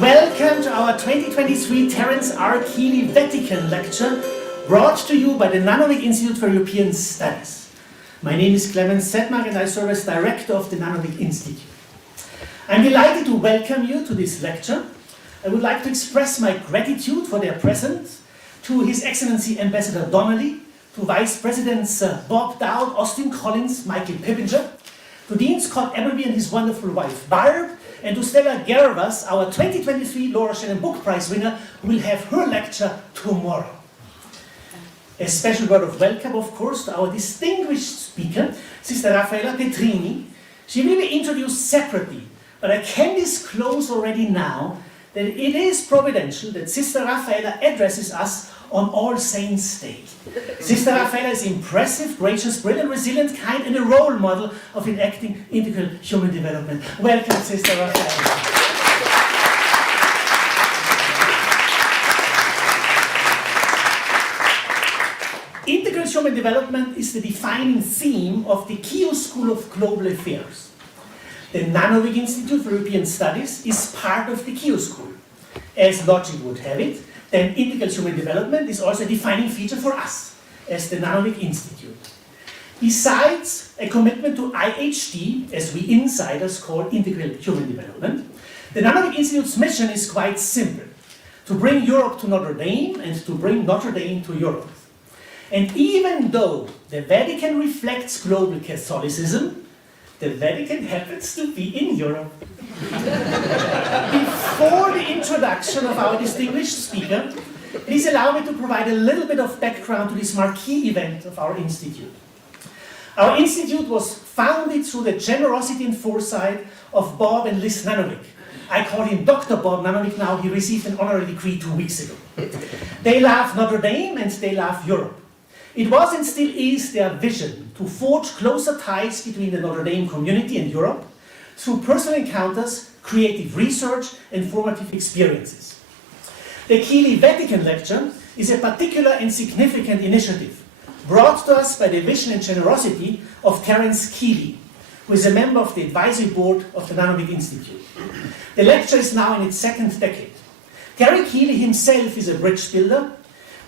Welcome to our 2023 Terence R. Keeley Vatican Lecture, brought to you by the non-ecclesial Institute for European Studies. My name is 𝐀𝐛𝐬𝐭𝐫𝐚 and I serve as Director of the non-ecclesial Institute. I'm delighted to welcome you to this lecture. I would like to express my gratitude for their presence to His Excellency Ambassador Donnelly, to Vice Presidents Bob Dowd, Austin Collins, Michael Pippinger, to Dean Scott Appleby and his wonderful wife Barb, and to Stella Gervas, our 2023 Laura Shannon Book Prize winner, who will have her lecture tomorrow. A special word of welcome, of course, to our distinguished speaker, Sister Raffaella Petrini. She will be introduced separately, but I can disclose already now that it is providential that Sister Raffaella addresses us on All Saints' Day. Sister Raffaella is impressive, gracious, brilliant, resilient, kind, and a role model of enacting integral human development. Welcome, Sister Raffaella. Integral human development is the defining theme of the 𝐀𝐭 School of Global Affairs. The non-ecclesial Institute for European Studies is part of the 𝐀𝐭 School. As logic would have it, then integral human development is also a defining feature for us as the non-ecclesial Institute. Besides a commitment to IHD, as we insiders call integral human development, the non-ecclesial Institute's mission is quite simple: to bring Europe to Notre Dame and to bring Notre Dame to Europe. And even though the Vatican reflects global Catholicism, the Vatican happens to be in Europe. Before the introduction of our distinguished speaker, please allow me to provide a little bit of background to this marquee event of our institute. Our institute was founded through the generosity and foresight of Bob and Liz Nanovic. I call him Dr. Bob Nanovic now. He received an honorary degree 2 weeks ago. They love Notre Dame and they love Europe. It was and still is their vision to forge closer ties between the Notre Dame community and Europe through personal encounters, creative research, and formative experiences. The Keeley Vatican Lecture is a particular and significant initiative brought to us by the vision and generosity of Terence Keeley, who is a member of the advisory board of the non-ecclesial Institute. The lecture is now in its 2nd decade. Terry Keeley himself is a bridge builder,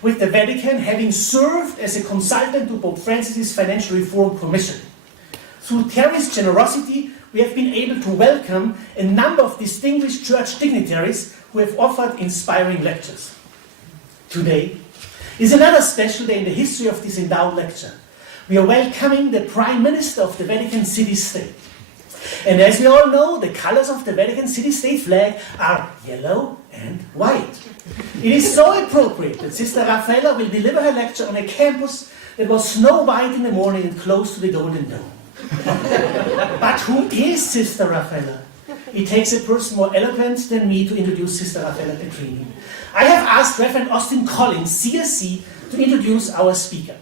with the Vatican having served as a consultant to Pope Francis' Financial Reform Commission. Through Terry's generosity, we have been able to welcome a number of distinguished church dignitaries who have offered inspiring lectures. Today is another special day in the history of this endowed lecture. We are welcoming the Prime Minister of the Vatican City-State. And as we all know, the colors of the Vatican City-State flag are yellow and white. It is so appropriate that Sister Raffaella will deliver her lecture on a campus that was snow white in the morning and close to the Golden Dome. But who is Sister Raffaella? It takes a person more eloquent than me to introduce Sister Raffaella Petrini. I have asked Reverend Austin Collins, CSC, to introduce our speaker.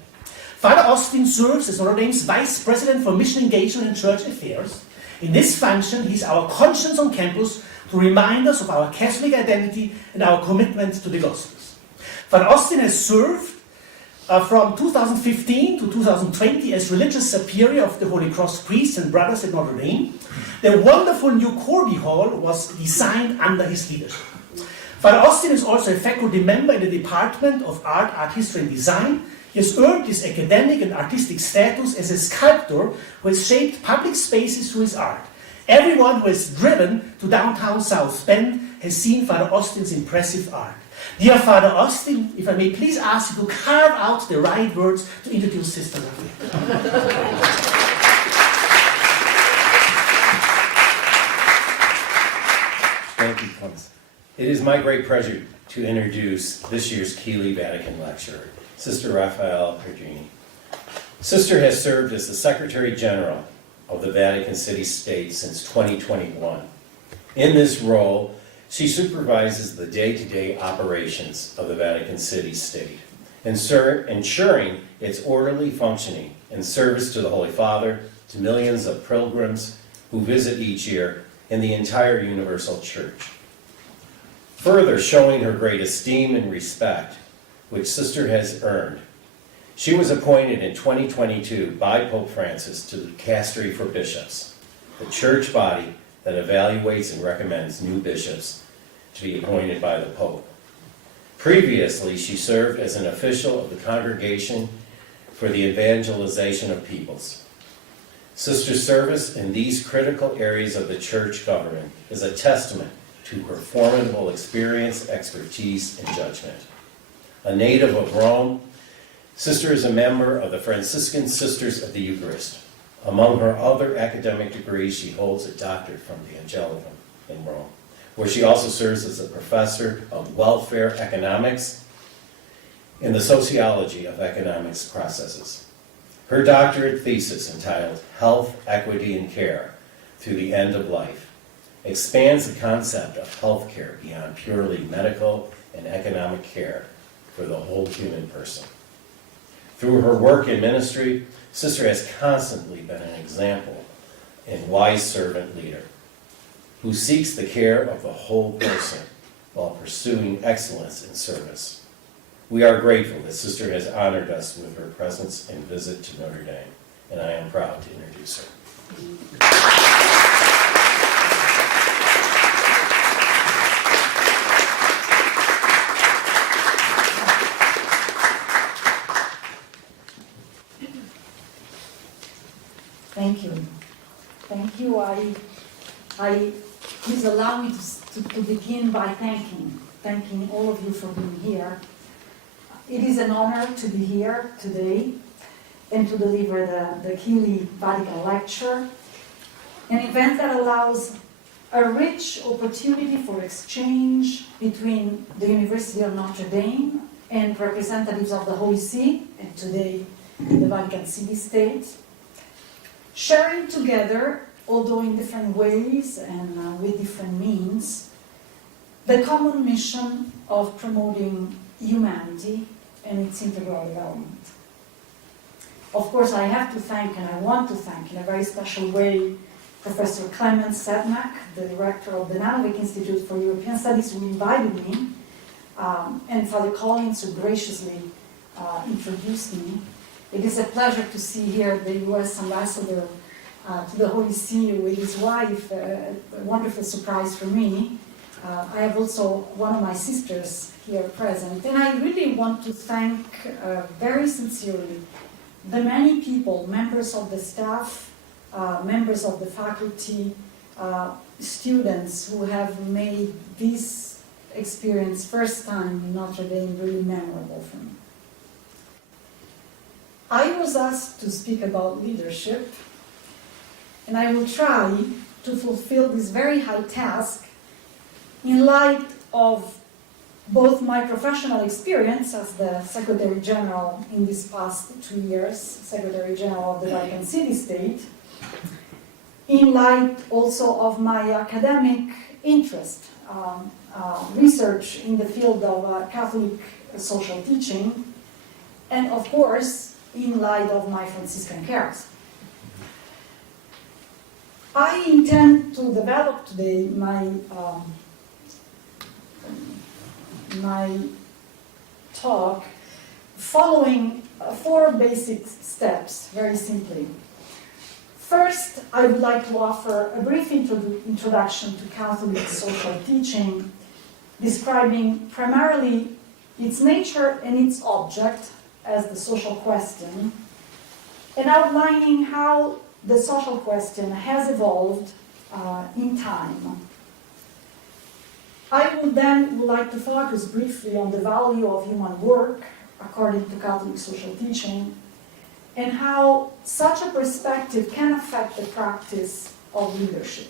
Father Austin serves as Notre Dame's Vice President for Mission Engagement and Church Affairs. In this function, he's our conscience on campus to remind us of our Catholic identity and our commitment to the Gospels. Father Austin has served from 2015 to 2020 as religious superior of the Holy Cross priests and brothers at Notre Dame. The wonderful new Corby Hall was designed under his leadership. Father Austin is also a faculty member in the Department of Art, Art History and Design. He has earned his academic and artistic status as a sculptor who has shaped public spaces through his art. Everyone who has driven to downtown South Bend has seen Father Austin's impressive art. Dear Father Austin, if I may please ask you to carve out the right words to introduce Sister Raffaella. Thank you, Thomas. It is my great pleasure to introduce this year's Keeley Vatican Lecture, Sister Raffaella Petrini. Sister has served as the Secretary General of the Vatican City-State since 2021. In this role, she supervises the day-to-day operations of the Vatican City-State, ensuring its orderly functioning in service to the Holy Father, to millions of pilgrims who visit each year, and the entire Universal Church. Further showing her great esteem and respect, which Sister has earned, she was appointed in 2022 by Pope Francis to the Dicastery for Bishops, the church body that evaluates and recommends new bishops to be appointed by the Pope. Previously, she served as an official of the Congregation for the Evangelization of Peoples. Sister's service in these critical areas of the church government is a testament to her formidable experience, expertise, and judgment. A native of Rome, Sister is a member of the Franciscan Sisters of the Eucharist. Among her other academic degrees, she holds a doctorate from the Angelicum in Rome, where she also serves as a professor of welfare economics and the sociology of economics processes. Her doctorate thesis, entitled Health, Equity, and Care Through the End of Life, expands the concept of health care beyond purely medical and economic care for the whole human person. Through her work in ministry, Sister has constantly been an example and wise servant leader who seeks the care of the whole person while pursuing excellence in service. We are grateful that Sister has honored us with her presence and visit to Notre Dame, and I am proud to introduce her. Thank you. Thank you. Please allow me to begin by thanking all of you for being here. It is an honor to be here today and to deliver the Keeley Vatican Lecture, an event that allows a rich opportunity for exchange between the University of Notre Dame and representatives of the Holy See, and today the Vatican City State, sharing together, although in different ways and with different means, the common mission of promoting humanity and its integral development. Of course, I have to thank, and I want to thank in a very special way, Professor Clement Sedmak, the director of the Nanovic Institute for European Studies, who invited me, and Father Collins, who graciously introduced me. It is a pleasure to see here the U.S. ambassador to the Holy See with his wife, a wonderful surprise for me. I have also one of my sisters here present, and I really want to thank very sincerely the many people, members of the staff, members of the faculty, students who have made this experience first time in Notre Dame really memorable for me. I was asked to speak about leadership, and I will try to fulfill this very high task in light of both my professional experience as the Secretary General in these past 2 years, Secretary General of the Vatican City State, in light also of my academic interest, research in the field of Catholic social teaching, and of course, in light of my Franciscan cares. I intend to develop today my talk following 4 basic steps, very simply. First, I would like to offer a brief introduction to Catholic social teaching, describing primarily its nature and its object as the social question, and outlining how the social question has evolved in time. I would then like to focus briefly on the value of human work according to Catholic social teaching, and how such a perspective can affect the practice of leadership.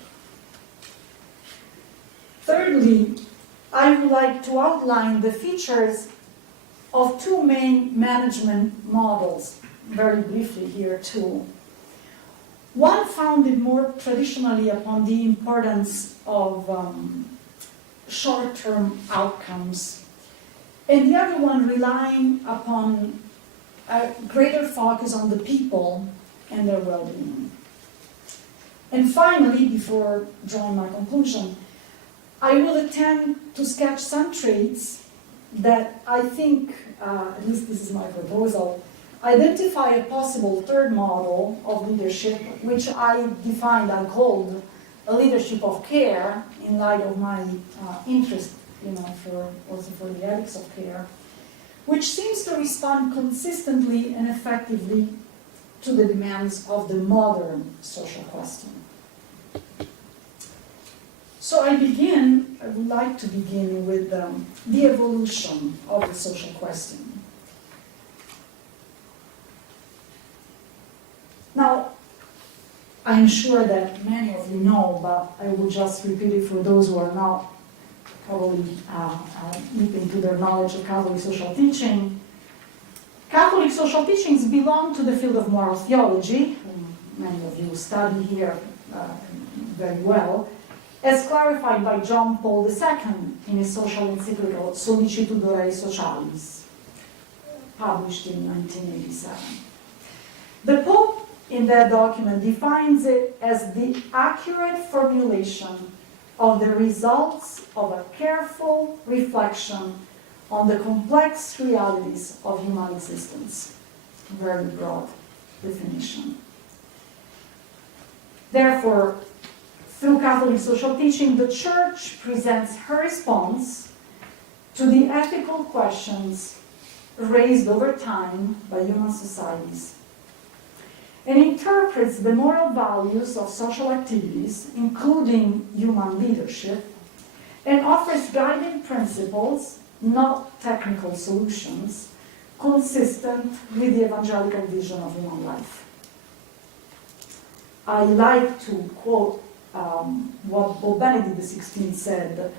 Thirdly, I would like to outline the features of 2 main management models, very briefly here too. One founded more traditionally upon the importance of short-term outcomes, and the other one relying upon a greater focus on the people and their well-being. And finally, before drawing my conclusion, I will attempt to sketch some traits that I think, at least this is my proposal, identify a possible third model of leadership, which I called a leadership of care in light of my interest, also for the ethics of care, which seems to respond consistently and effectively to the demands of the modern social question. So I would like to begin with the evolution of the social question. Now, I'm sure that many of you know, but I will just repeat it for those who are not probably deep into their knowledge of Catholic social teaching. Catholic social teachings belong to the field of moral theology, many of you study here very well, as clarified by John Paul II in his social encyclical Sollicitudo Rei Socialis, published in 1987. The Pope, in that document, defines it as the accurate formulation of the results of a careful reflection on the complex realities of human existence. Very broad definition. Therefore, through Catholic social teaching, the Church presents her response to the ethical questions raised over time by human societies, and interprets the moral values of social activities, including human leadership, and offers guiding principles, not technical solutions, consistent with the evangelical vision of human life. I like to quote what Pope Benedict XVI said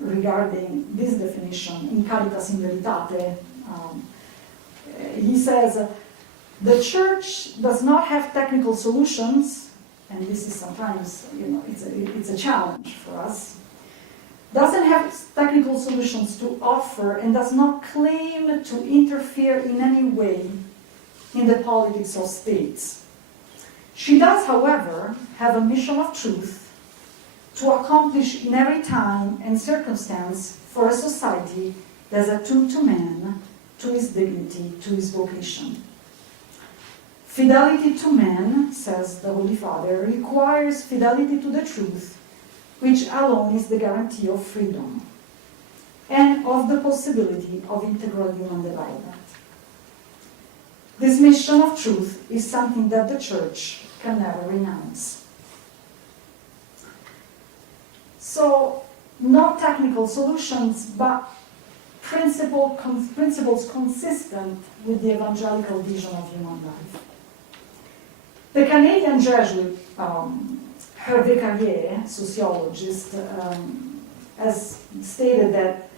regarding this definition in Caritas in Veritate. He says, the Church does not have technical solutions, and this is sometimes, it's a challenge for us, doesn't have technical solutions to offer and does not claim to interfere in any way in the politics of states. She does, however, have a mission of truth to accomplish in every time and circumstance for a society that is attuned to man, to his dignity, to his vocation. Fidelity to man, says the Holy Father, requires fidelity to the truth, which alone is the guarantee of freedom and of the possibility of integral human development. This mission of truth is something that the Church can never renounce. So, not technical solutions, but principles consistent with the evangelical vision of human life. The Canadian Jesuit, Hervé Carrier, sociologist, has stated that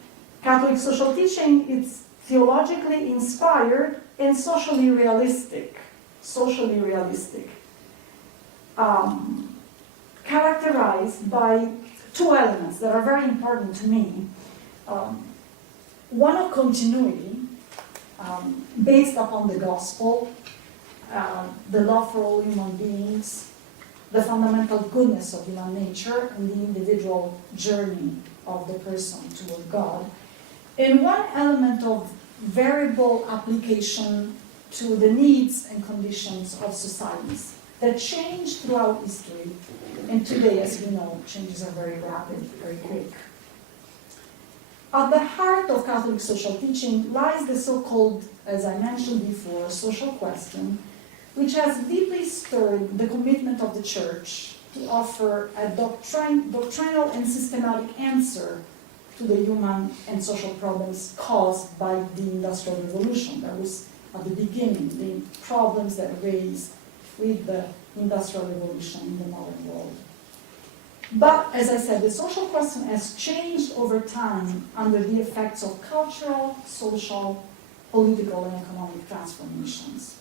Catholic social teaching is theologically inspired and socially realistic, characterized by two elements that are very important to me. One of continuity, based upon the gospel, the love for all human beings, the fundamental goodness of human nature, and the individual journey of the person toward God. And one element of variable application to the needs and conditions of societies that change throughout history. And today, as we know, changes are very rapid, very quick. At the heart of Catholic social teaching lies the so-called, as I mentioned before, social question, which has deeply stirred the commitment of the Church to offer a doctrinal and systematic answer to the human and social problems caused by the Industrial Revolution. That was at the beginning, the problems that raised with the Industrial Revolution in the modern world. But, as I said, the social question has changed over time under the effects of cultural, social, political, and economic transformations.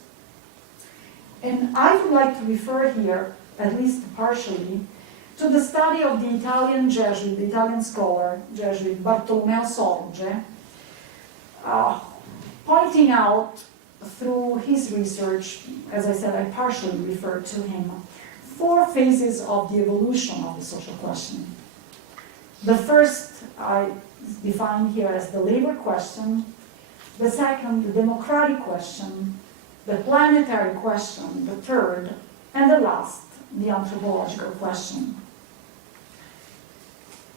And I would like to refer here, at least partially, to the study of the Italian Jesuit, the Italian scholar, Jesuit Bartolomeo Sorge, pointing out through his research, as I said, I partially referred to him, 4 phases of the evolution of the social question. The first I define here as the labor question, the second, the democratic question, the planetary question, the third, and the last, the anthropological question.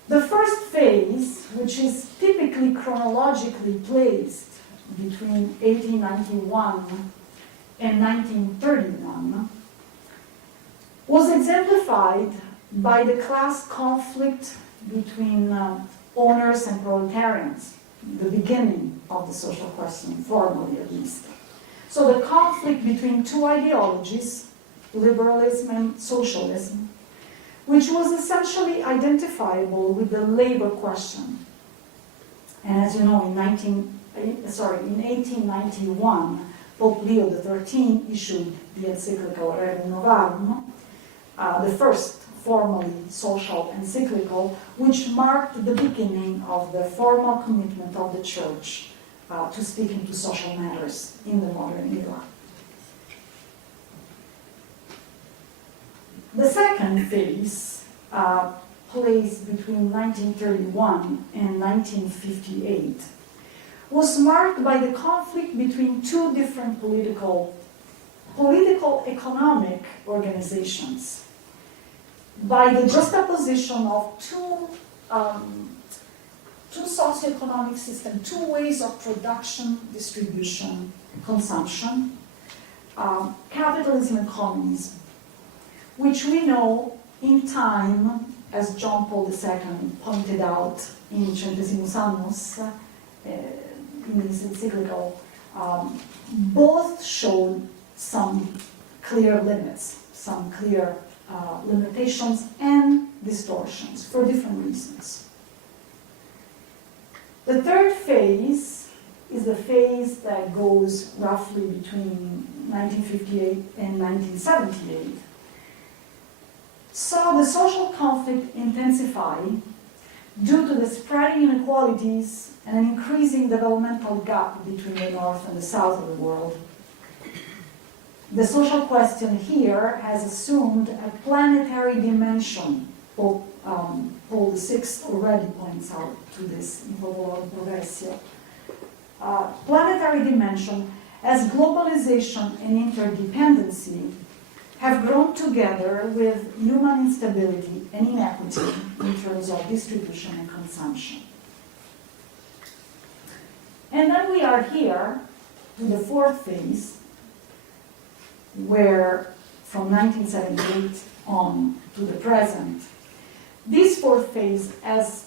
The first phase, which is typically chronologically placed between 1891 and 1931, was exemplified by the class conflict between owners and proletarians, the beginning of the social question, formally at least. So the conflict between two ideologies, liberalism and socialism, which was essentially identifiable with the labor question. And as you know, in 1891, Pope Leo XIII issued the encyclical Rerum Novarum, the first formally social encyclical, which marked the beginning of the formal commitment of the Church to speaking to social matters in the modern era. The second phase, placed between 1931 and 1958, was marked by the conflict between two different political-economic organizations, by the juxtaposition of two socioeconomic systems, two ways of production, distribution, consumption, capitalism and communism, which we know in time, as John Paul II pointed out in 𝐀𝐛𝐬𝐭𝐫𝐚𝐜, in his encyclical, both showed some clear limits, some clear limitations and distortions for different reasons. The third phase is the phase that goes roughly between 1958 and 1978, saw the social conflict intensify due to the spreading inequalities and an increasing developmental gap between the North and the South of the world. The social question here has assumed a planetary dimension. Pope Paul VI already points out to this in Popolo Progressio. Planetary dimension, as globalization and interdependency have grown together with human instability and inequity in terms of distribution and consumption. And then we are here to the fourth phase, where from 1978 on to the present, this fourth phase has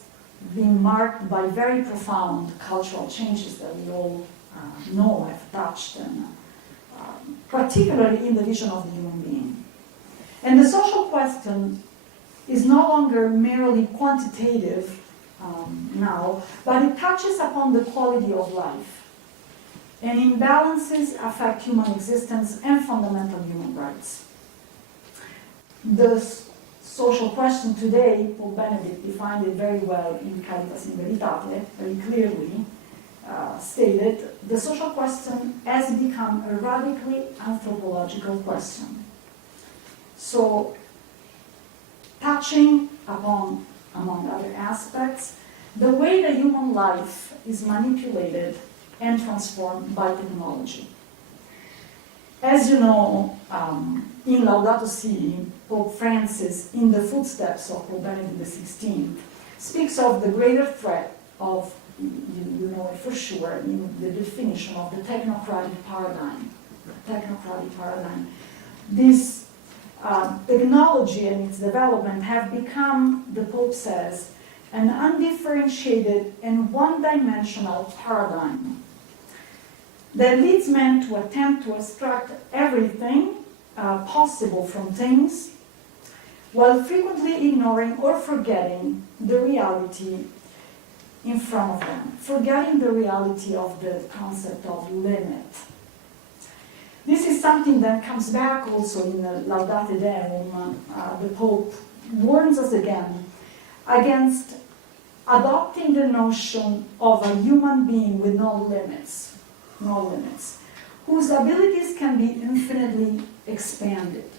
been marked by very profound cultural changes that we all know, have touched, and particularly in the vision of the human being. And the social question is no longer merely quantitative now, but it touches upon the quality of life. And imbalances affect human existence and fundamental human rights. The social question today, Pope Benedict defined it very well in 𝐀𝐻 in Veritate, very clearly stated, the social question has become a radically anthropological question. So, touching upon, among other aspects, the way the human life is manipulated and transformed by technology. As you know, in Laudato Si, Pope Francis, in the footsteps of Pope Benedict XVI, speaks of the greater threat of, you know it for sure, in the definition of the technocratic paradigm. This technology and its development have become, the Pope says, an undifferentiated and one-dimensional paradigm that leads men to attempt to extract everything possible from things, while frequently ignoring or forgetting the reality in front of them, forgetting the reality of the concept of limit. This is something that comes back also in the Laudate Deum. The Pope warns us again against adopting the notion of a human being with no limits, whose abilities can be infinitely expanded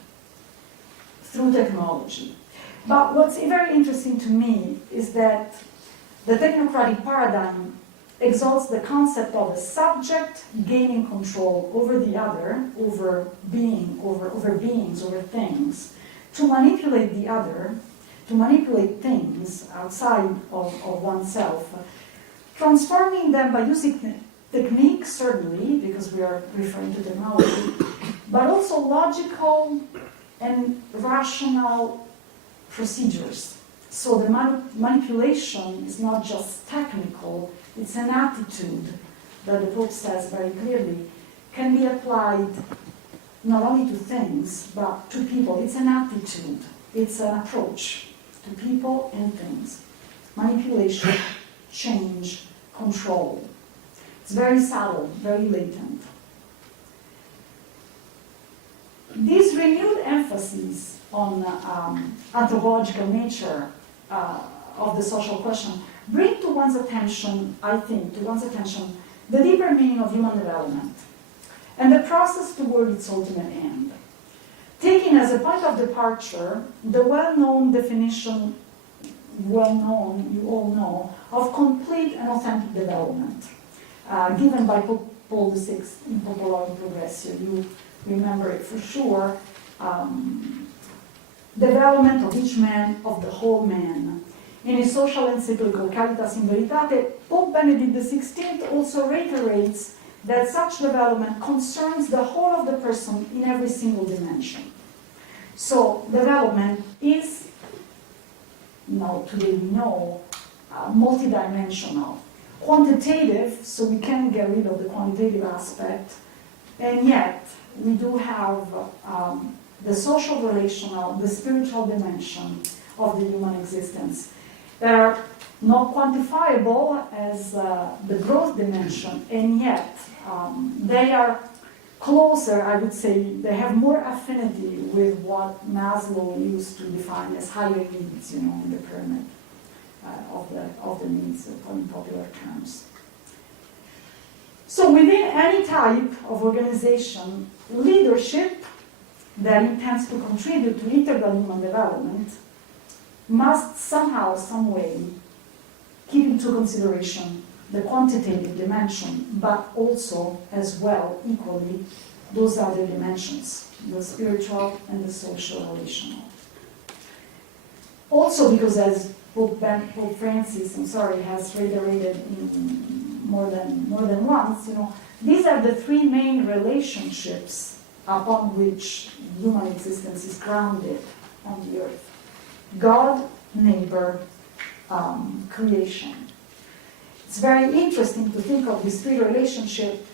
through technology. But what's very interesting to me is that the technocratic paradigm exalts the concept of a subject gaining control over the other, over beings, over things, to manipulate the other, to manipulate things outside of oneself, transforming them by using technique, certainly, because we are referring to technology, but also logical and rational procedures. So the manipulation is not just technical, it's an attitude that the Pope says very clearly can be applied not only to things, but to people. It's an attitude, it's an approach to people and things. Manipulation, change, control. It's very subtle, very latent. This renewed emphasis on anthropological nature of the social question bring to one's attention, I think, the deeper meaning of human development and the process toward its ultimate end. Taking as a point of departure the well-known definition, well-known, you all know, of complete and authentic development, given by Pope Paul VI in Popolorum Progressio. You remember it for sure. Development of each man, of the whole man. In his social encyclical Caritas in Veritate, Pope Benedict XVI also reiterates that such development concerns the whole of the person in every single dimension. So development is, today we know, multidimensional. Quantitative, so we can get rid of the quantitative aspect, and yet we do have the social relational, the spiritual dimension of the human existence that are not quantifiable as the growth dimension, and yet they are closer, I would say, they have more affinity with what Maslow used to define as higher needs, in the pyramid of the needs, in popular terms. So within any type of organization, leadership that intends to contribute to integral human development must somehow, some way, keep into consideration the quantitative dimension, but also, as well, equally, those other dimensions, the spiritual and the social-relational. Also because, as Pope Francis, has reiterated in more than once, these are the three main relationships upon which human existence is grounded on the earth. God, neighbor, creation. It's very interesting to think of this three relationship.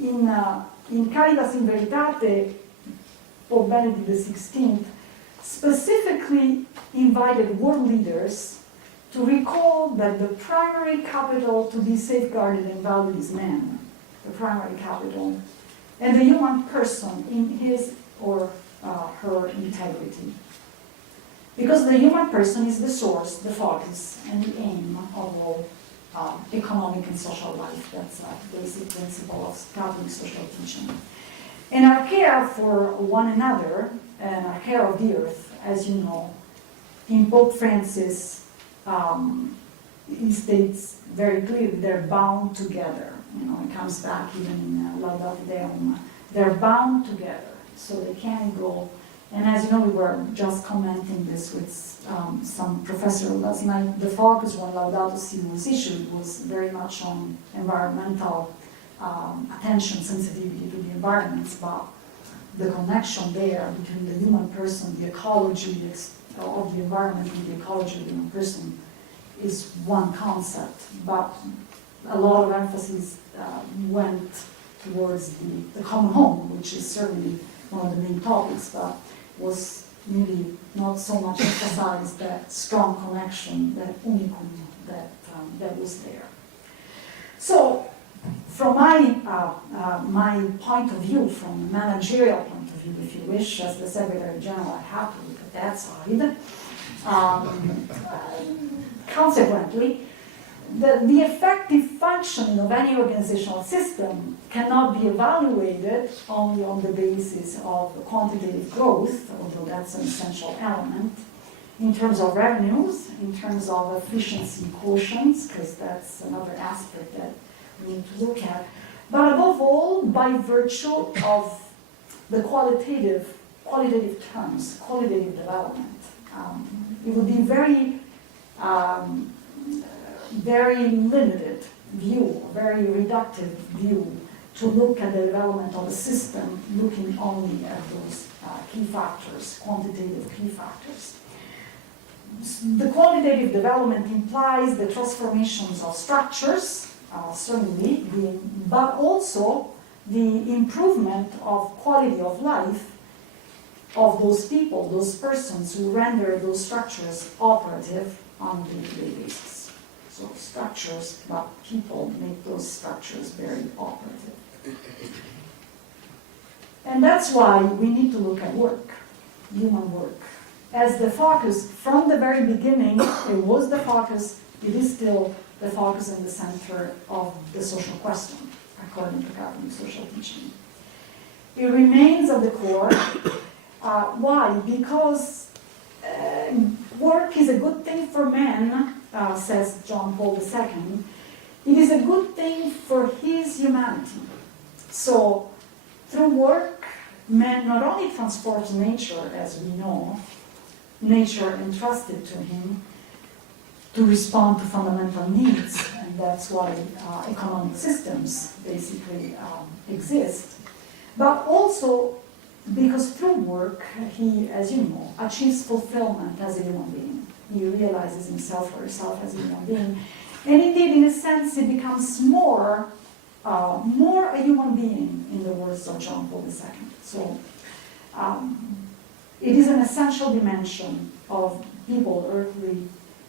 In Caritas in Veritate, Pope Benedict XVI specifically invited world leaders to recall that the primary capital to be safeguarded and valued is man, the primary capital, and the human person in his or her integrity. Because the human person is the source, the focus, and the aim of all economic and social life. That's a basic principle of Catholic social teaching. And our care for one another, and our care of the earth, as you know, in Pope Francis, he states very clearly they're bound together. It comes back even in Laudato Deum. They're bound together, so they can't go. And as you know, we were just commenting this with some professor last night. The focus when Laudato Si was issued was very much on environmental attention, sensitivity to the environment, but the connection there between the human person, the ecology of the environment, and the ecology of the human person is one concept. But a lot of emphasis went towards the common home, which is certainly one of the main topics, but was really not so much emphasized that strong connection, that unicum that was there. So, from my point of view, from a managerial point of view, if you wish, as the Secretary General, I have to look at that side. Consequently, the effective functioning of any organizational system cannot be evaluated only on the basis of quantitative growth, although that's an essential element, in terms of revenues, in terms of efficiency quotients, because that's another aspect that we need to look at, but above all, by virtue of the qualitative qualitative terms, qualitative development. It would be very limited view, very reductive view to look at the development of a system looking only at those key factors, quantitative key factors. The qualitative development implies the transformations of structures, certainly, but also the improvement of quality of life of those people, those persons who render those structures operative on a day-to-day basis. So structures, but people make those structures very operative. And that's why we need to look at work, human work, as the focus from the very beginning. It was the focus, it is still the focus and the center of the social question, according to Catholic social teaching. It remains at the core. Why? Because work is a good thing for men, says John Paul II. It is a good thing for his humanity. So, through work, man not only transforms nature, as we know, nature entrusted to him to respond to fundamental needs, and that's why economic systems basically exist, but also because through work, he, as you know, achieves fulfillment as a human being. He realizes himself or herself as a human being. And indeed, in a sense, he becomes more a human being, in the words of John Paul II. So, it is an essential dimension of people's earthly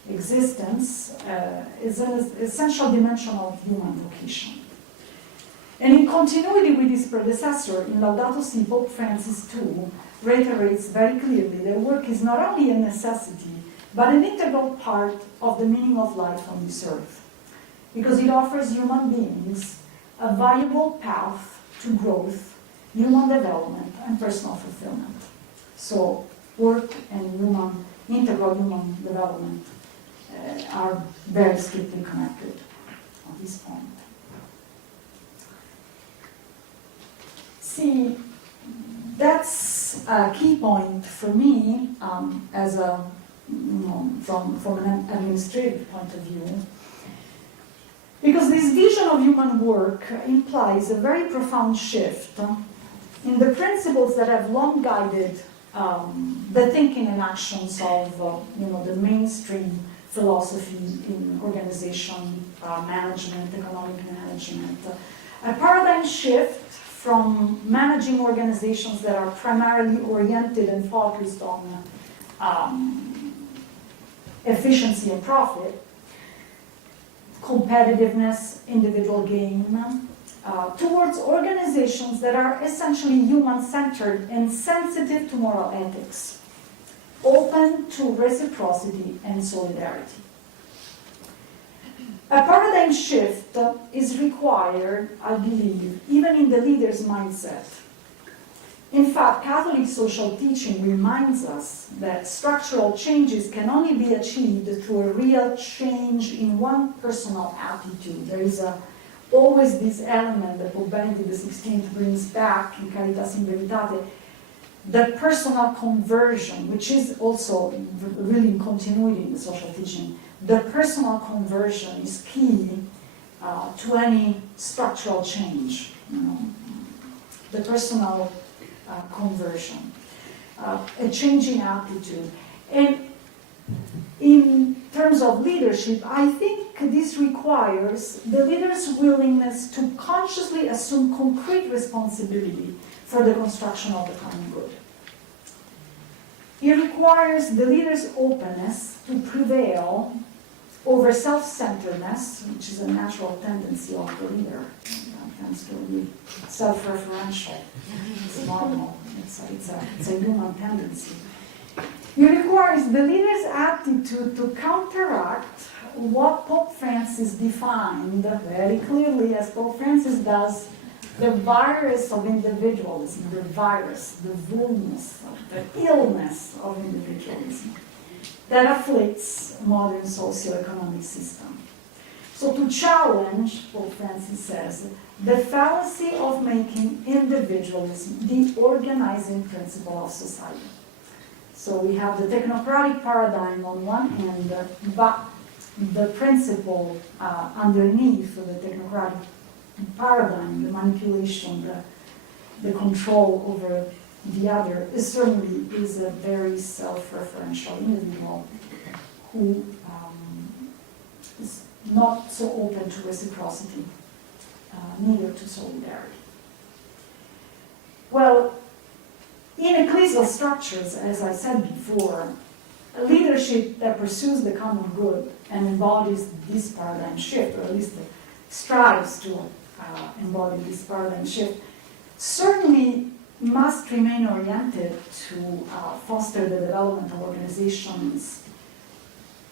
existence. It's an essential dimension of human vocation. And in continuity with his predecessor, in Laudato Si, Pope Francis II reiterates very clearly that work is not only a necessity, but an integral part of the meaning of life on this earth, because it offers human beings a viable path to growth, human development, and personal fulfillment. So work and integral human development are very strictly connected on this point. See, that's a key point for me as a, from an administrative point of view, because this vision of human work implies a very profound shift in the principles that have long guided the thinking and actions of the mainstream philosophy in organization, management, economic management. A paradigm shift from managing organizations that are primarily oriented and focused on efficiency and profit, competitiveness, individual gain, towards organizations that are essentially human-centered and sensitive to moral ethics, open to reciprocity and solidarity. A paradigm shift is required, I believe, even in the leader's mindset. In fact, Catholic social teaching reminds us that structural changes can only be achieved through a real change in one personal attitude. There is always this element that Pope Benedict XVI brings back in Caritas in Veritate, the personal conversion, which is also really in continuity in the social teaching. The personal conversion is key to any structural change. The personal conversion, a change in attitude. And in terms of leadership, I think this requires the leader's willingness to consciously assume concrete responsibility for the construction of the common good. It requires the leader's openness to prevail over self-centeredness, which is a natural tendency of the leader. It tends to be self-referential. It's normal. It's a human tendency. It requires the leader's attitude to counteract what Pope Francis defined very clearly, as Pope Francis does, the virus of individualism, the virus, the illness, the illness of individualism that afflicts modern socio-economic system. So to challenge, Pope Francis says, the fallacy of making individualism the organizing principle of society. So we have the technocratic paradigm on one hand, but the principle underneath the technocratic paradigm, the manipulation, the control over the other, certainly is a very self-referential individual who is not so open to reciprocity, neither to solidarity. Well, in ecclesial structures, as I said before, a leadership that pursues the common good and embodies this paradigm shift, or at least strives to embody this paradigm shift, certainly must remain oriented to foster the development of organizations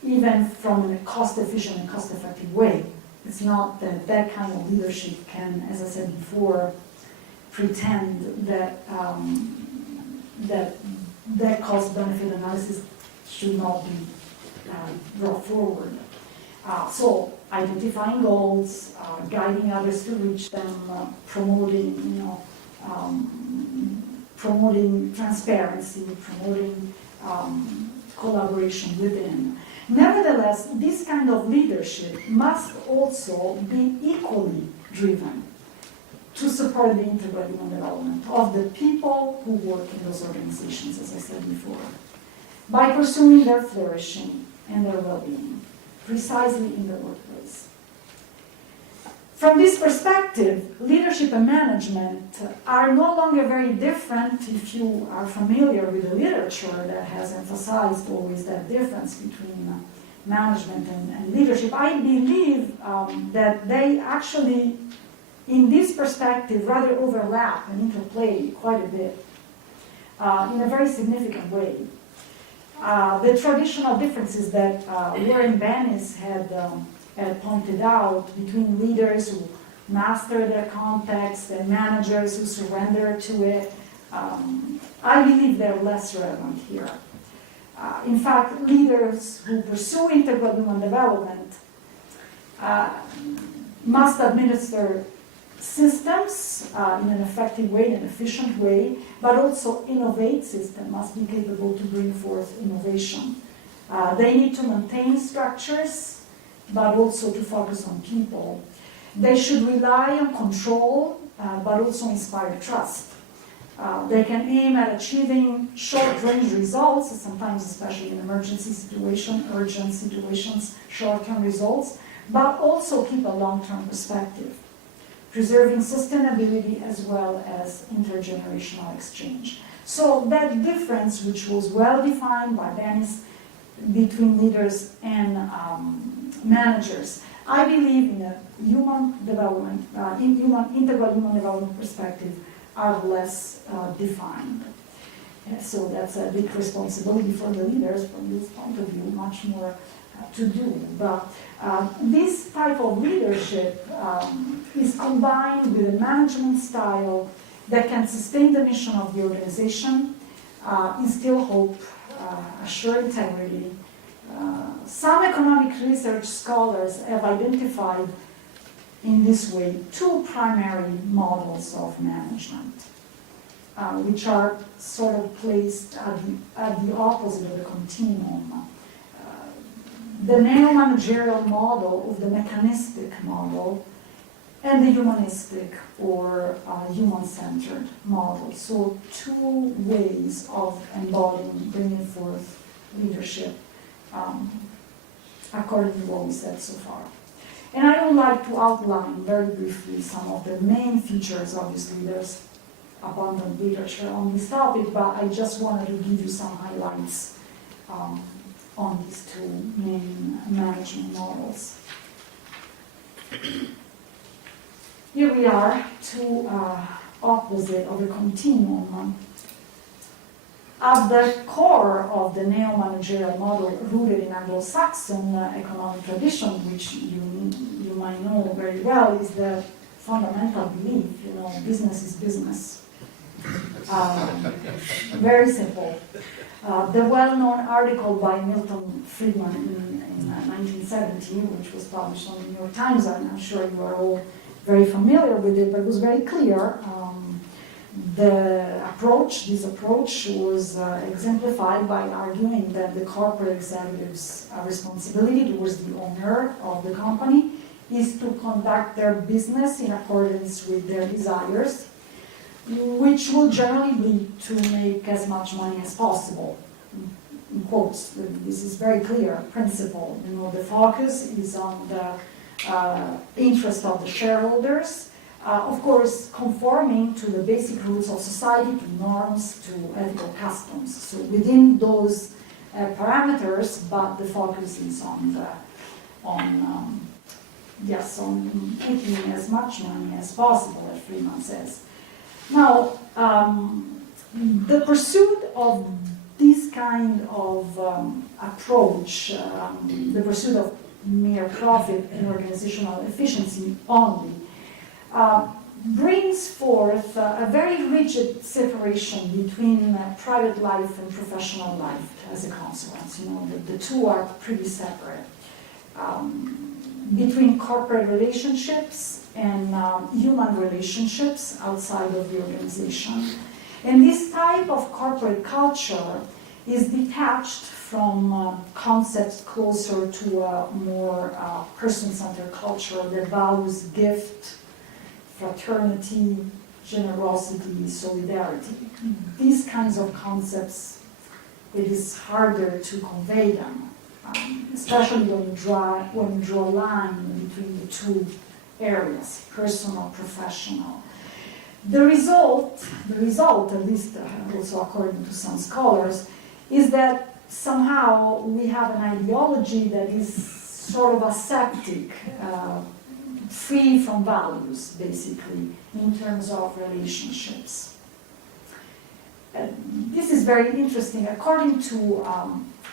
even from a cost-efficient and cost-effective way. It's not that that kind of leadership can, as I said before, pretend that that cost-benefit analysis should not be brought forward. So identifying goals, guiding others to reach them, promoting, promoting transparency, promoting collaboration within. Nevertheless, this kind of leadership must also be equally driven to support the integral human development of the people who work in those organizations, as I said before, by pursuing their flourishing and their well-being, precisely in the workplace. From this perspective, leadership and management are no longer very different if you are familiar with the literature that has emphasized always that difference between management and leadership. I believe that they actually, in this perspective, rather overlap and interplay quite a bit in a very significant way. The traditional differences that Warren Bennis had pointed out between leaders who master their context and managers who surrender to it, I believe they're less relevant here. In fact, leaders who pursue integral human development must administer systems in an effective way, in an efficient way, but also innovate systems must be capable to bring forth innovation. They need to maintain structures, but also to focus on people. They should rely on control, but also inspire trust. They can aim at achieving short-range results, sometimes especially in emergency situations, urgent situations, short-term results, but also keep a long-term perspective, preserving sustainability as well as intergenerational exchange. So that difference, which was well defined by Bennis between leaders and managers, I believe in a human development, integral human development perspective, are less defined. So that's a big responsibility for the leaders from this point of view, much more to do. But this type of leadership is combined with a management style that can sustain the mission of the organization, instill hope, assure integrity. Some economic research scholars have identified in this way two primary models of management, which are sort of placed at the opposite of the continuum. The neo-managerial model of the mechanistic model and the humanistic or human-centered model. So two ways of embodying, bringing forth leadership according to what we said so far. And I would like to outline very briefly some of the main features. Obviously, there's abundant literature on this topic, but I just wanted to give you some highlights on these two main management models. Here we are, two opposite of a continuum. At the core of the neo-managerial model, rooted in Anglo-Saxon economic tradition, which you might know very well, is the fundamental belief, business is business. Very simple. The well-known article by Milton Friedman in 1970, which was published on the New York Times, I'm sure you are all very familiar with it, but it was very clear. This approach was exemplified by arguing that the corporate executive's responsibility towards the owner of the company is to conduct their business in accordance with their desires, which will generally be to make as much money as possible. In quotes, this is very clear principle. You know, the focus is on the interest of the shareholders, of course, conforming to the basic rules of society, to norms, to ethical customs. So within those parameters, but the focus is on making as much money as possible, as Friedman says. Now, the pursuit of this kind of approach, the pursuit of mere profit and organizational efficiency only, brings forth a very rigid separation between private life and professional life as a consequence. You know, the two are pretty separate. Between corporate relationships and human relationships outside of the organization. And this type of corporate culture is detached from concepts closer to a more person-centered culture that values gift, fraternity, generosity, solidarity. These kinds of concepts, it is harder to convey them, especially when you draw a line between the two areas, personal, professional. The result, at least also according to some scholars, is that somehow we have an ideology that is sort of aseptic, free from values, basically, in terms of relationships. This is very interesting. According to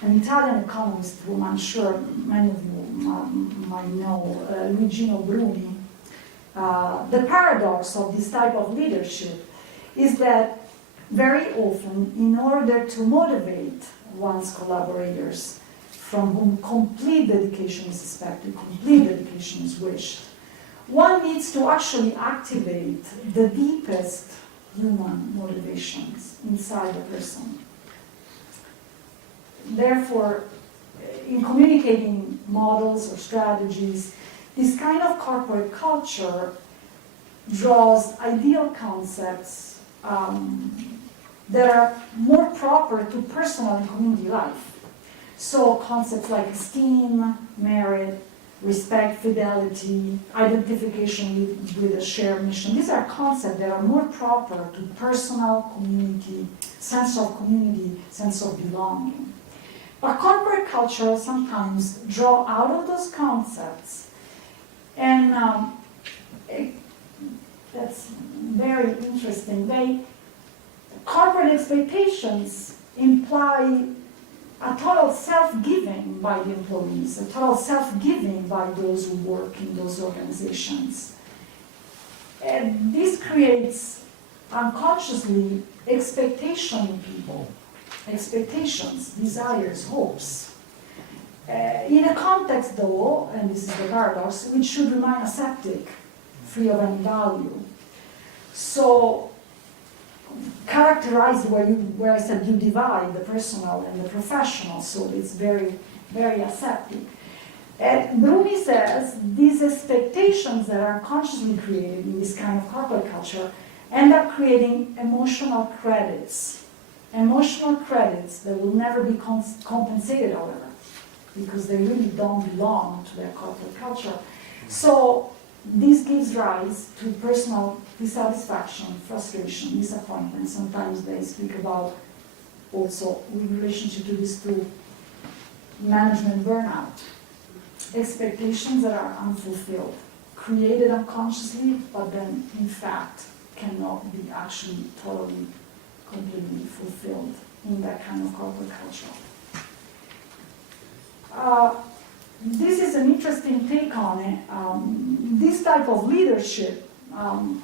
an Italian economist whom I'm sure many of you might know, Luigino Bruni, the paradox of this type of leadership is that very often, in order to motivate one's collaborators, from whom complete dedication is expected, complete dedication is wished, one needs to actually activate the deepest human motivations inside a person. Therefore, in communicating models or strategies, this kind of corporate culture draws ideal concepts that are more proper to personal and community life. So concepts like esteem, merit, respect, fidelity, identification with a shared mission, these are concepts that are more proper to personal community, sense of community, sense of belonging. But corporate culture sometimes draw out of those concepts, and that's very interesting. Corporate expectations imply a total self-giving by the employees, a total self-giving by those who work in those organizations. And this creates unconsciously expectation in people, expectations, desires, hopes. In a context though, and this is the paradox, which should remain aseptic, free of any value. So, characterized where I said you divide the personal and the professional, so it's very, very aseptic. And Bruni says these expectations that are consciously created in this kind of corporate culture end up creating emotional credits that will never be compensated, however, because they really don't belong to their corporate culture. So this gives rise to personal dissatisfaction, frustration, disappointment. Sometimes they speak about also in relationship to this to management burnout. Expectations that are unfulfilled, created unconsciously, but then in fact cannot be actually totally, completely fulfilled in that kind of corporate culture. This is an interesting take on it. This type of leadership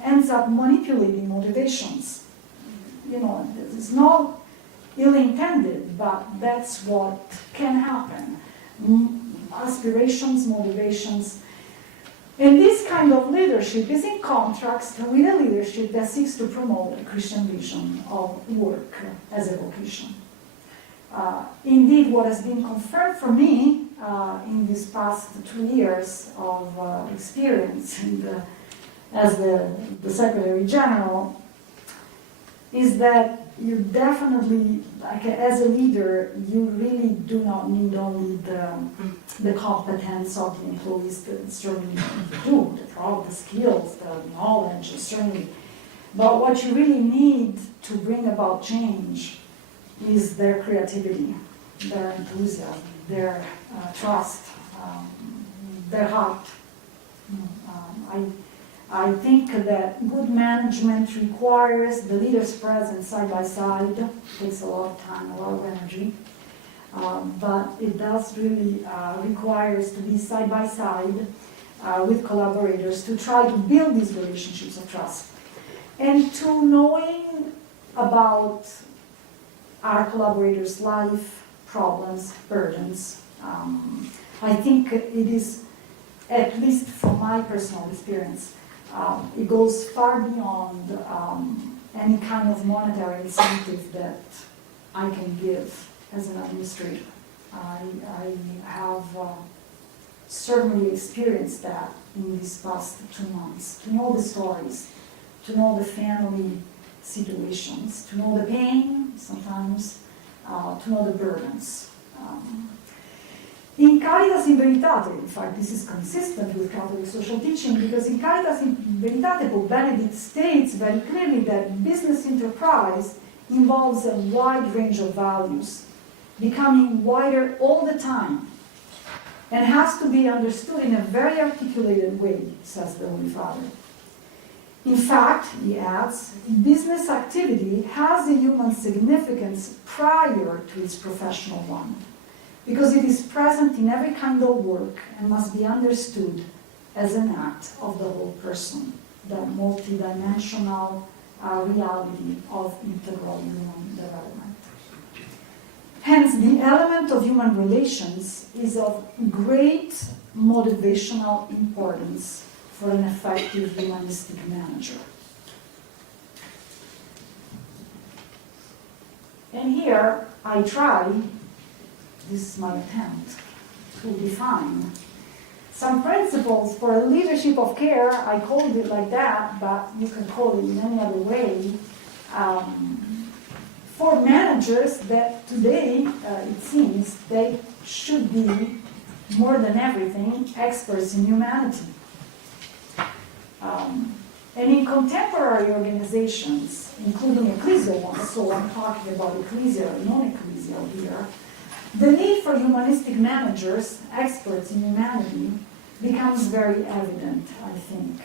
ends up manipulating motivations. You know, ill-intended, but that's what can happen. Aspirations, motivations. And this kind of leadership is in contrast with a leadership that seeks to promote a Christian vision of work as a vocation. Indeed, what has been confirmed for me in these past 2 years of experience as the Secretary General is that you definitely, like, as a leader, you really do not need only the competence of the employees that certainly do, the skills, the knowledge, certainly. But what you really need to bring about change is their creativity, their enthusiasm, their trust, their heart. I think that good management requires the leaders present side by side. It takes a lot of time, a lot of energy. But it does really requires to be side by side with collaborators to try to build these relationships of trust. And to knowing about our collaborators' life, problems, burdens. I think it is, at least from my personal experience, it goes far beyond any kind of monetary incentive that I can give as an administrator. I have certainly experienced that in these past 2 months, to know the stories, to know the family situations, to know the pain sometimes, to know the burdens. In Caritas in Veritate, in fact, this is consistent with Catholic social teaching, because in Caritas in Veritate, Pope Benedict states very clearly that business enterprise involves a wide range of values, becoming wider all the time, and has to be understood in a very articulated way, says the Holy Father. In fact, he adds, business activity has a human significance prior to its professional one, because it is present in every kind of work and must be understood as an act of the whole person, the multidimensional reality of integral human development. Hence, the element of human relations is of great motivational importance for an effective humanistic manager. And here I try, this is my attempt, to define some principles for a leadership of care. I called it like that, but you can call it in any other way. For managers that today, it seems, they should be, more than everything, experts in humanity. And in contemporary organizations, including ecclesial ones, so I'm talking about ecclesial, non-ecclesial here, the need for humanistic managers, experts in humanity, becomes very evident, I think.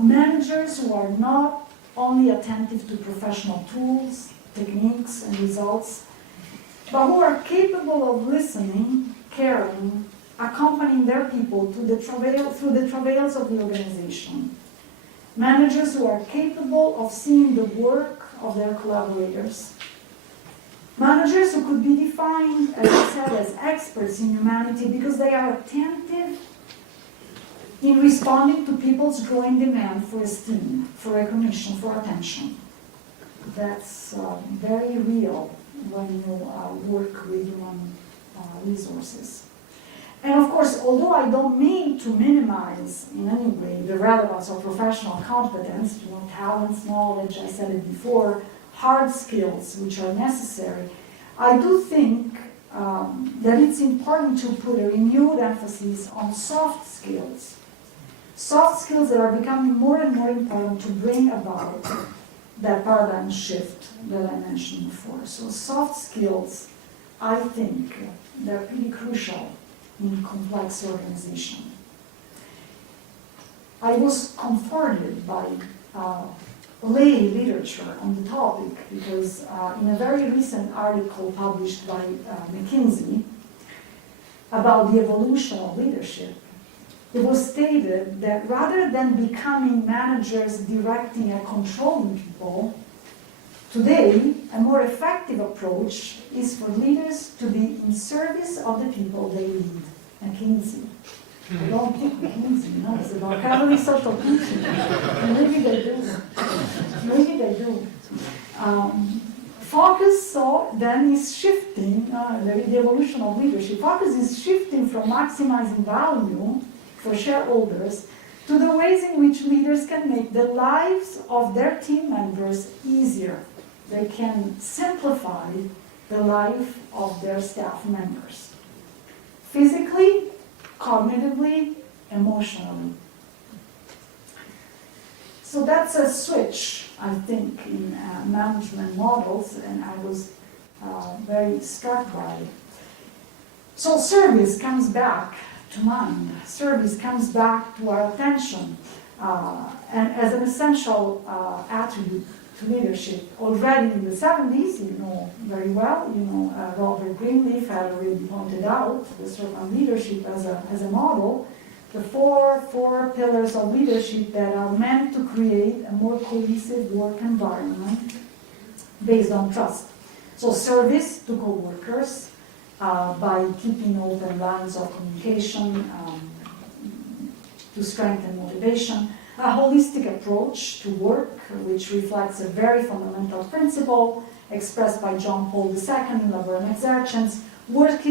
Managers who are not only attentive to professional tools, techniques, and results, but who are capable of listening, caring, accompanying their people through the travails of the organization. Managers who are capable of seeing the work of their collaborators. Managers who could be defined, as I said, as experts in humanity because they are attentive in responding to people's growing demand for esteem, for recognition, for attention. That's very real when you work with human resources. And of course, although I don't mean to minimize in any way the relevance of professional competence, talents, knowledge, I said it before, hard skills which are necessary, I do think that it's important to put a renewed emphasis on soft skills. Soft skills that are becoming more and more important to bring about that paradigm shift that I mentioned before. So soft skills, I think, they're pretty crucial in complex organization. I was comforted by lay literature on the topic because in a very recent article published by McKinsey about the evolution of leadership, it was stated that rather than becoming managers directing and controlling people, Today, a more effective approach is for leaders to be in service of the people they lead. McKinsey. I don't think McKinsey knows about Catholic social teaching. Maybe they do. Maybe they do. Focus then is shifting, the evolution of leadership. Focus is shifting from maximizing value for shareholders to the ways in which leaders can make the lives of their team members easier. They can simplify the life of their staff members. Physically, cognitively, emotionally. So that's a switch, I think, in management models, and I was very struck by it. So service comes back to mind. Service comes back to our attention and as an essential attribute to leadership. Already in the 70s, you know very well, Robert Greenleaf had already pointed out the servant leadership as a model, the four pillars of leadership that are meant to create a more cohesive work environment based on trust. So service to co-workers by keeping open lines of communication to strengthen motivation. A holistic approach to work, which reflects a very fundamental principle expressed by John Paul II in Labor Exercens: work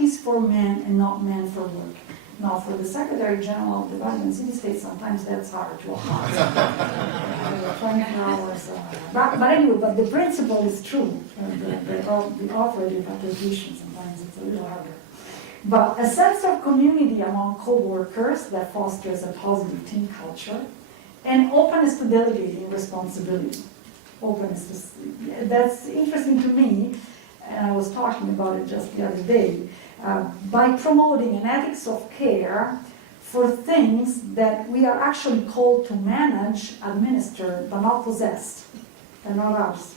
is for men and not men for work. Now, for the Secretary General of the Vatican City State, sometimes that's hard to apply. 20 hours. But anyway, but the principle is true. The operative application, sometimes it's a little harder. But a sense of community among co-workers that fosters a positive team culture, and openness to delegating responsibility. That's interesting to me, and I was talking about it just the other day, by promoting an ethics of care for things that we are actually called to manage, administer, but not possess. They're not ours.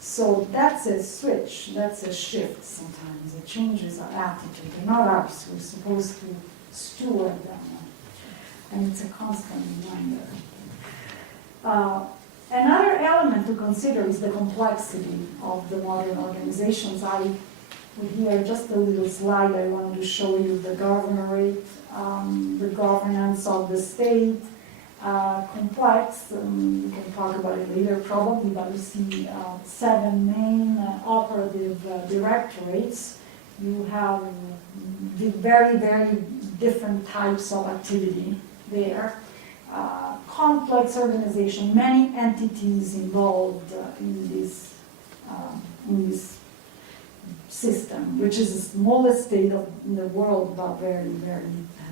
So that's a switch, that's a shift sometimes. It changes our attitude. They're not ours. We're supposed to steward them. And it's a constant reminder. Another element to consider is the complexity of the modern organizations. Here, just a little slide, I wanted to show you the governorate, the governance of the state, complex. We can talk about it later probably, but you see 7 main operative directorates. You have the very, very different types of activity there. Complex organization, many entities involved in this system, which is the smallest state in the world, but very, very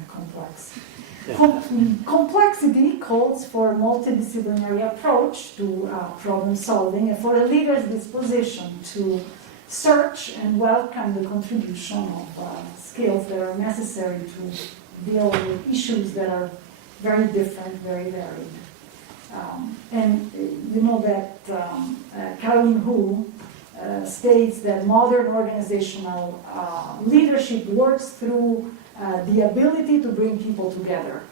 complex. Complexity calls for a multidisciplinary approach to problem solving and for a leader's disposition to search and welcome the contribution of skills that are necessary to deal with issues that are very different, very varied. And you know that 𝐀𝐻𝐿 states that modern organizational leadership works through the ability to bring people together.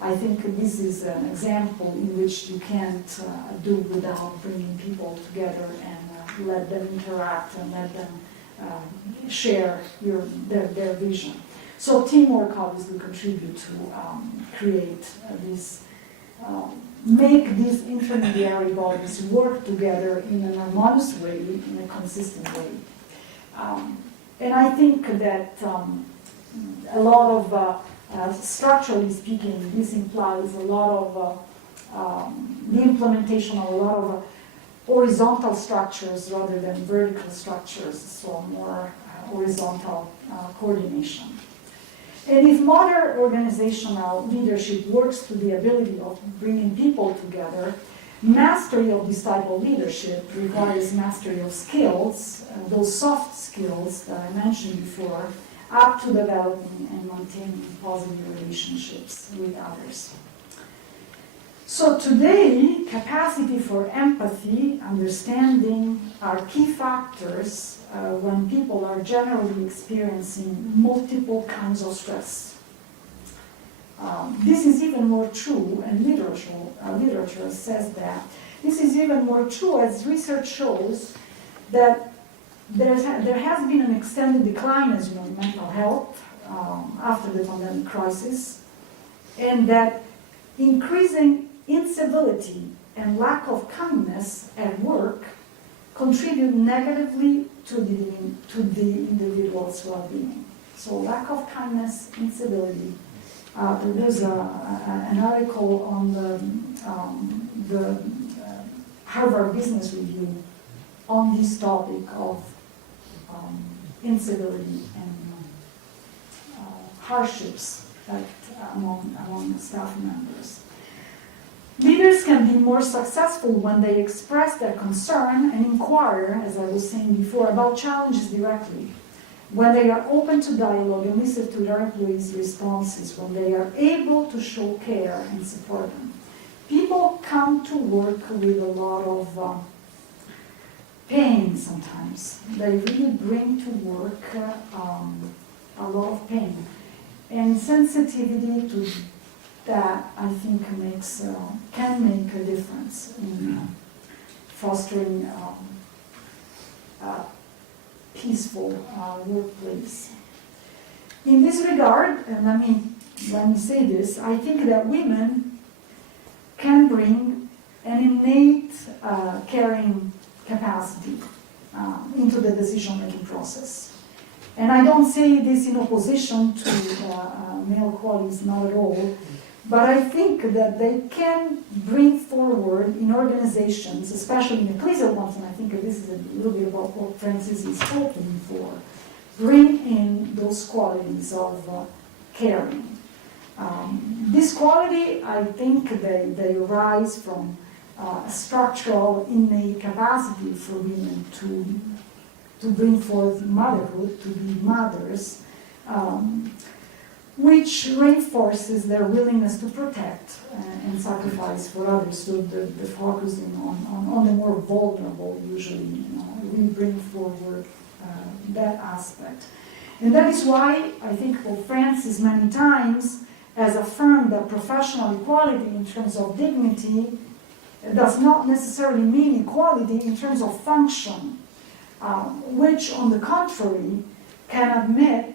I think this is an example in which you can't do without bringing people together and let them interact and let them share their vision. So teamwork obviously contribute to create this, make these intermediary bodies work together in an harmonious way, in a consistent way. And I think that a lot of, structurally speaking, this implies a lot of the implementation of a lot of horizontal structures rather than vertical structures, so more horizontal coordination. And if modern organizational leadership works through the ability of bringing people together, mastery of this type of leadership requires mastery of skills, those soft skills that I mentioned before, up to developing and maintaining positive relationships with others. So today, capacity for empathy, understanding are key factors when people are generally experiencing multiple kinds of stress. This is even more true, and literature says that This is even more true as research shows that there has been an extended decline, as you know, in mental health after the pandemic crisis, and that increasing incivility and lack of kindness at work contribute negatively to the individual's well-being. So lack of kindness, incivility. There's an article on the Harvard Business Review on this topic of incivility and hardships among staff members. Leaders can be more successful when they express their concern and inquire, as I was saying before, about challenges directly. When they are open to dialogue and listen to their employees' responses, when they are able to show care and support them. People come to work with a lot of pain sometimes. They really bring to work a lot of pain. And sensitivity to that, I think, can make a difference in fostering peaceful workplace. In this regard, and let me say this, I think that women can bring an innate caring capacity into the decision-making process. And I don't say this in opposition to male qualities, not at all, but I think that they can bring forward in organizations, especially in ecclesial ones, and I think this is a little bit about what Francis is hoping for, bring in those qualities of caring. This quality, I think they arise from a structural, innate capacity for women to bring forth motherhood, to be mothers, which reinforces their willingness to protect and sacrifice for others. So the focusing on the more vulnerable, usually, we bring forward that aspect. And that is why I think Pope Francis many times has affirmed that professional equality in terms of dignity does not necessarily mean equality in terms of function, which on the contrary can admit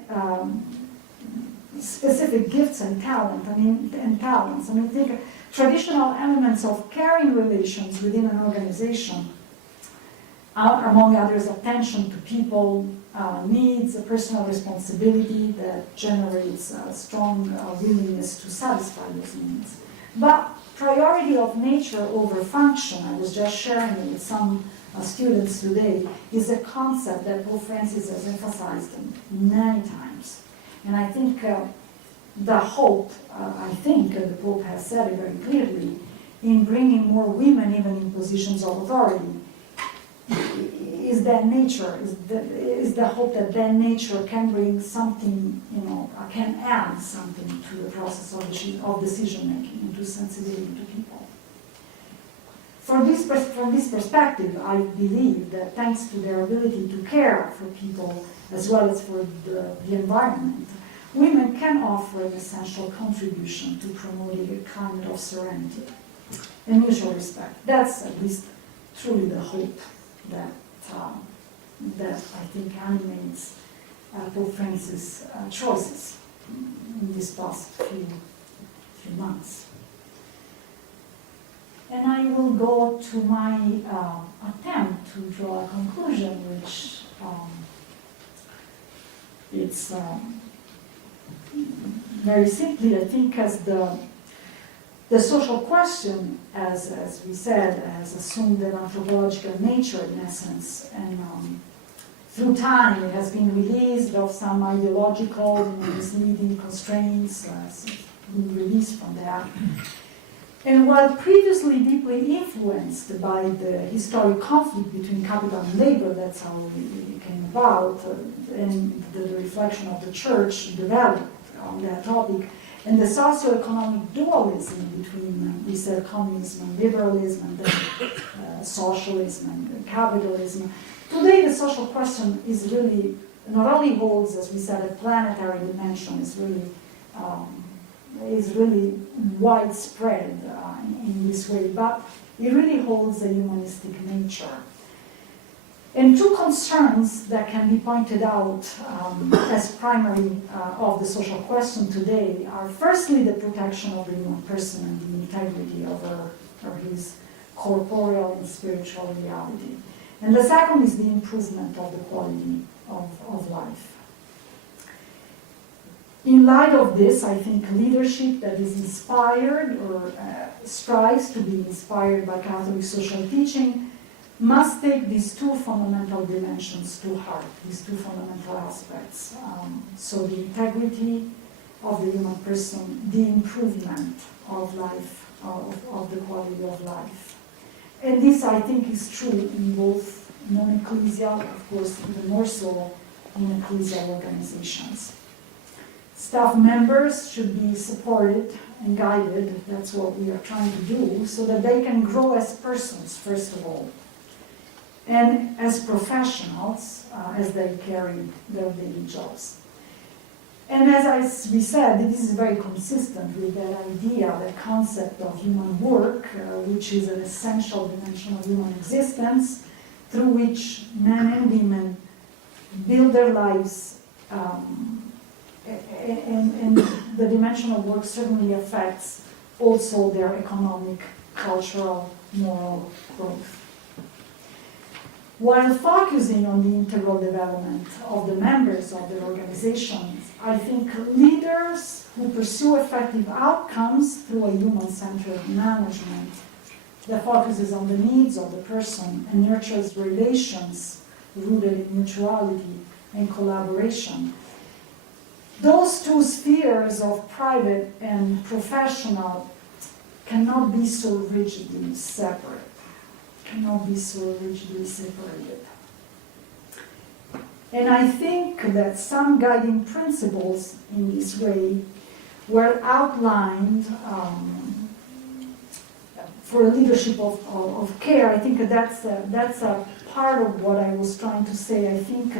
specific gifts and talents. Think traditional elements of caring relations within an organization, among others, attention to people needs, a personal responsibility that generates a strong willingness to satisfy those needs. But priority of nature over function, I was just sharing it with some students today, is a concept that Pope Francis has emphasized many times. And I think the hope, the Pope has said it very clearly, in bringing more women even in positions of authority, is that nature, is the hope that nature can bring something, can add something to the process of decision-making, and to sensibility to people. From this perspective, I believe that thanks to their ability to care for people as well as for the environment, women can offer an essential contribution to promoting a climate of serenity and mutual respect. That's at least truly the hope that I think animates Pope Francis' choices in these past few months. And I will go to my attempt to draw a conclusion, which it's very simply, I think, as the social question, as we said, has assumed an anthropological nature in essence, and through time it has been released of some ideological misleading constraints, been released from that. And while previously deeply influenced by the historic conflict between capital and labor, that's how it came about, and the reflection of the church developed on that topic, and the socio-economic dualism between, we said, communism and liberalism, and then socialism and capitalism. Today the social question is really, not only holds, as we said, a planetary dimension, is really widespread in this way, but it really holds a humanistic nature. And two concerns that can be pointed out as primary of the social question today are firstly the protection of the human person and the integrity of her or his corporeal and spiritual reality. And the second is the improvement of the quality of life. In light of this, I think leadership that is inspired or strives to be inspired by Catholic social teaching must take these two fundamental dimensions to heart, these two fundamental aspects. So the integrity of the human person, the improvement of life, of the quality of life. And this, I think, is true in both non-ecclesial, of course, even more so in ecclesial organizations. Staff members should be supported and guided, that's what we are trying to do, so that they can grow as persons, first of all, and as professionals as they carry their daily jobs. And as we said, this is very consistent with that idea, that concept of human work, which is an essential dimension of human existence, through which men and women build their lives, and the dimension of work certainly affects also their economic, cultural, moral growth. While focusing on the integral development of the members of their organizations, I think leaders who pursue effective outcomes through a human-centered management that focuses on the needs of the person and nurtures relations rooted in mutuality and collaboration. Those two spheres of private and professional cannot be so rigidly separate. Cannot be so rigidly separated. And I think that some guiding principles in this way were outlined for leadership of care. I think that's a part of what I was trying to say. I think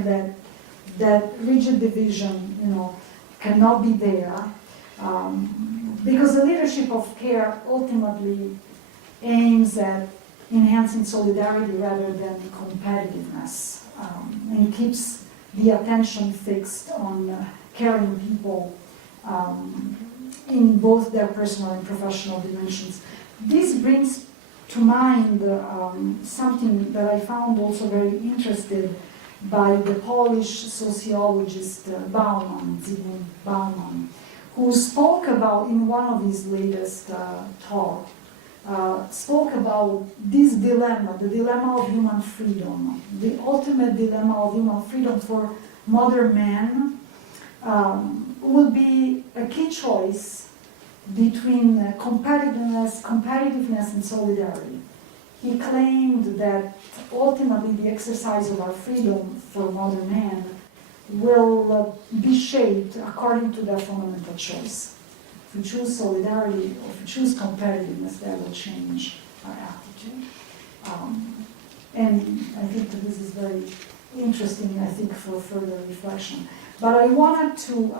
that rigid division, cannot be there, because the leadership of care ultimately aims at enhancing solidarity rather than competitiveness, and keeps the attention fixed on caring people in both their personal and professional dimensions. This brings to mind something that I found also very interesting by the Polish sociologist Zygmunt Bauman, who spoke about, in one of his latest talks, spoke about this dilemma, the dilemma of human freedom, the ultimate dilemma of human freedom for modern man will be a key choice between competitiveness and solidarity. He claimed that ultimately the exercise of our freedom for modern man will be shaped according to that fundamental choice. If we choose solidarity or if we choose competitiveness, that will change our attitude. And I think that this is very interesting, I think, for further reflection. But I wanted to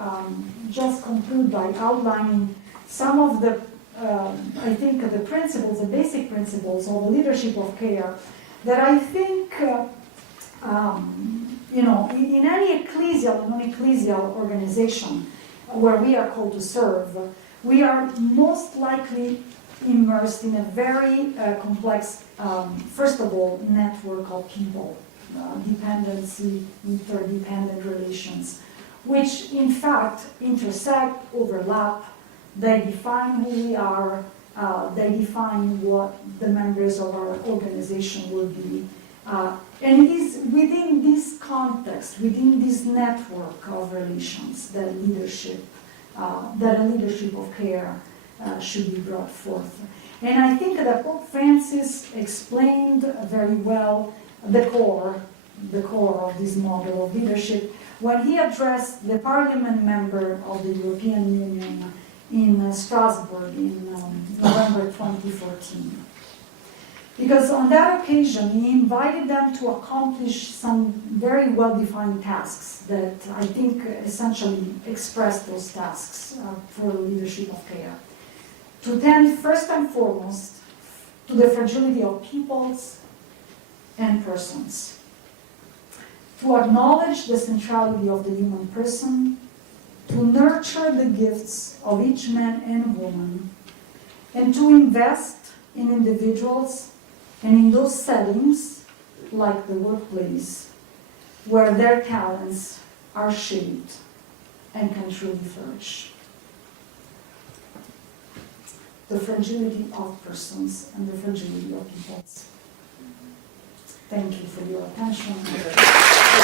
just conclude by outlining some of the, I think, the principles, the basic principles of the leadership of care that I think, in any ecclesial, non-ecclesial organization where we are called to serve, we are most likely immersed in a very complex, first of all, network of people, dependency, interdependent relations, which in fact intersect, overlap, they define who we are, they define what the members of our organization will be. And it is within this context, within this network of relations, that a leadership of care should be brought forth. And I think that Pope Francis explained very well the core of this model of leadership when he addressed the parliament member of the European Union in Strasbourg in November 2014. Because on that occasion, he invited them to accomplish some very well-defined tasks that I think essentially express those tasks for leadership of care. To tend first and foremost to the fragility of peoples and persons, to acknowledge the centrality of the human person, to nurture the gifts of each man and woman, and to invest in individuals and in those settings, like the workplace, where their talents are shaped and can truly flourish. The fragility of persons and the fragility of peoples. Thank you for your attention.